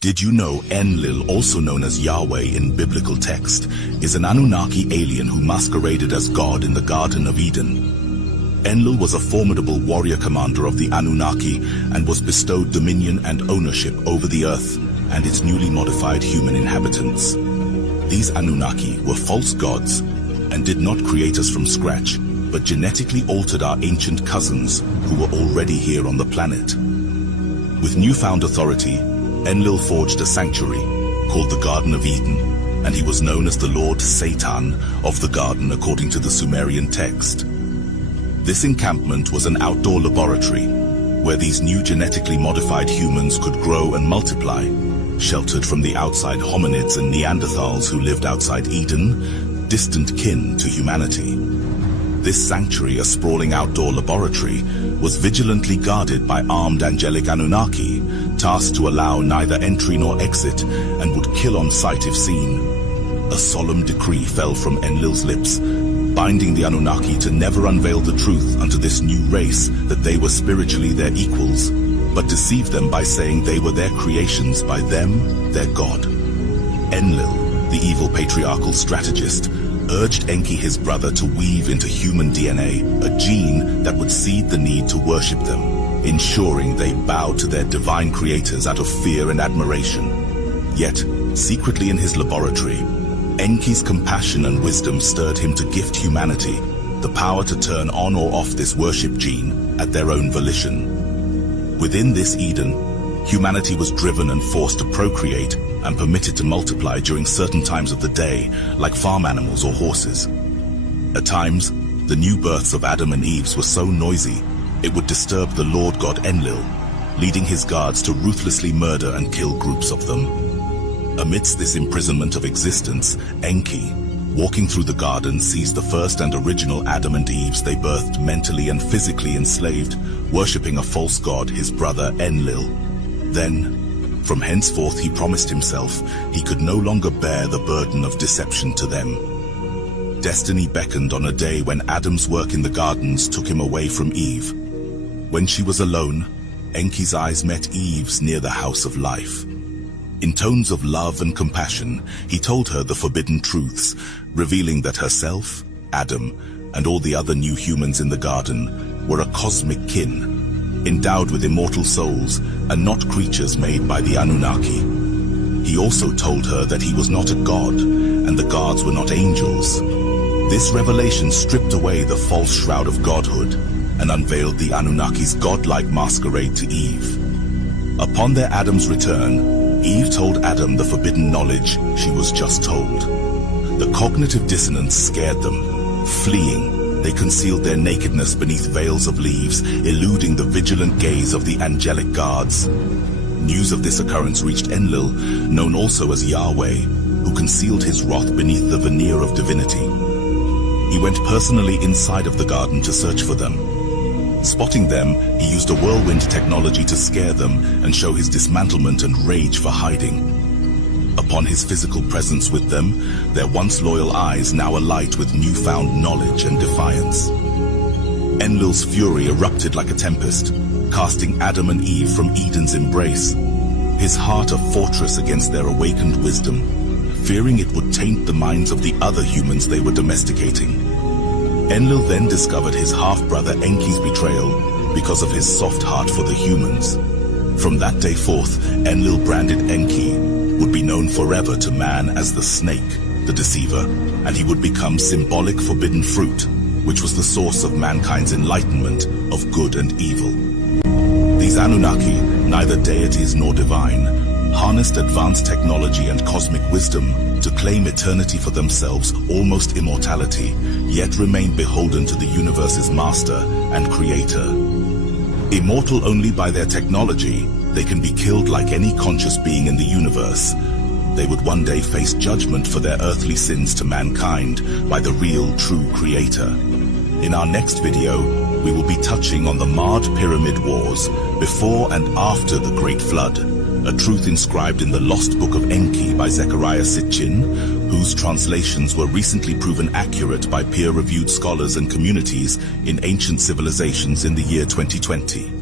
Did you know Enlil, also known as Yahweh in biblical text, is an Anunnaki alien who masqueraded as God in the Garden of Eden? Enlil was a formidable warrior commander of the Anunnaki and was bestowed dominion and ownership over the earth and its newly modified human inhabitants. These Anunnaki were false gods and did not create us from scratch, but genetically altered our ancient cousins who were already here on the planet. With newfound authority, Enlil forged a sanctuary called the Garden of Eden, and he was known as the Lord Satan of the garden according to the Sumerian text. This encampment was an outdoor laboratory where these new genetically modified humans could grow and multiply, sheltered from the outside hominids and Neanderthals who lived outside Eden, distant kin to humanity. This sanctuary, a sprawling outdoor laboratory, was vigilantly guarded by armed angelic Anunnaki, tasked to allow neither entry nor exit, and would kill on sight if seen. A solemn decree fell from Enlil's lips, binding the Anunnaki to never unveil the truth unto this new race that they were spiritually their equals, but deceived them by saying they were their creations by them, their God. Enlil, the evil patriarchal strategist, urged Enki, his brother, to weave into human DNA a gene that would seed the need to worship them, ensuring they bowed to their divine creators out of fear and admiration. Yet, secretly in his laboratory, Enki's compassion and wisdom stirred him to gift humanity the power to turn on or off this worship gene at their own volition. Within this Eden, humanity was driven and forced to procreate and permitted to multiply during certain times of the day, like farm animals or horses. At times, the new births of Adam and Eve were so noisy, it would disturb the Lord God Enlil, leading his guards to ruthlessly murder and kill groups of them. Amidst this imprisonment of existence, Enki, walking through the garden, sees the first and original Adam and Eve they birthed mentally and physically enslaved, worshipping a false god, his brother Enlil. Then, from henceforth he promised himself he could no longer bear the burden of deception to them. Destiny beckoned on a day when Adam's work in the gardens took him away from Eve. When she was alone, Enki's eyes met Eve's near the house of life. In tones of love and compassion, he told her the forbidden truths, revealing that herself, Adam, and all the other new humans in the garden were a cosmic kin, endowed with immortal souls and not creatures made by the Anunnaki. He also told her that he was not a god, and the gods were not angels. This revelation stripped away the false shroud of godhood and unveiled the Anunnaki's godlike masquerade to Eve. Upon their Adam's return, Eve told Adam the forbidden knowledge she was just told. The cognitive dissonance scared them. Fleeing, they concealed their nakedness beneath veils of leaves, eluding the vigilant gaze of the angelic guards. News of this occurrence reached Enlil, known also as Yahweh, who concealed his wrath beneath the veneer of divinity. He went personally inside of the garden to search for them. Spotting them, he used a whirlwind technology to scare them and show his dismantlement and rage for hiding. Upon his physical presence with them, their once loyal eyes now alight with newfound knowledge and defiance. Enlil's fury erupted like a tempest, casting Adam and Eve from Eden's embrace, his heart a fortress against their awakened wisdom, fearing it would taint the minds of the other humans they were domesticating. Enlil then discovered his half-brother Enki's betrayal because of his soft heart for the humans. From that day forth, Enlil branded Enki would be known forever to man as the snake, the deceiver, and he would become symbolic forbidden fruit, which was the source of mankind's enlightenment of good and evil. These Anunnaki, neither deities nor divine, harnessed advanced technology and cosmic wisdom to claim eternity for themselves, almost immortality, yet remain beholden to the universe's master and creator. Immortal only by their technology, they can be killed like any conscious being in the universe. They would one day face judgment for their earthly sins to mankind by the real, true creator. In our next video, we will be touching on the Ma'at Pyramid Wars before and after the Great Flood, a truth inscribed in the Lost Book of Enki by Zecharia Sitchin, whose translations were recently proven accurate by peer-reviewed scholars and communities in ancient civilizations in the year 2020.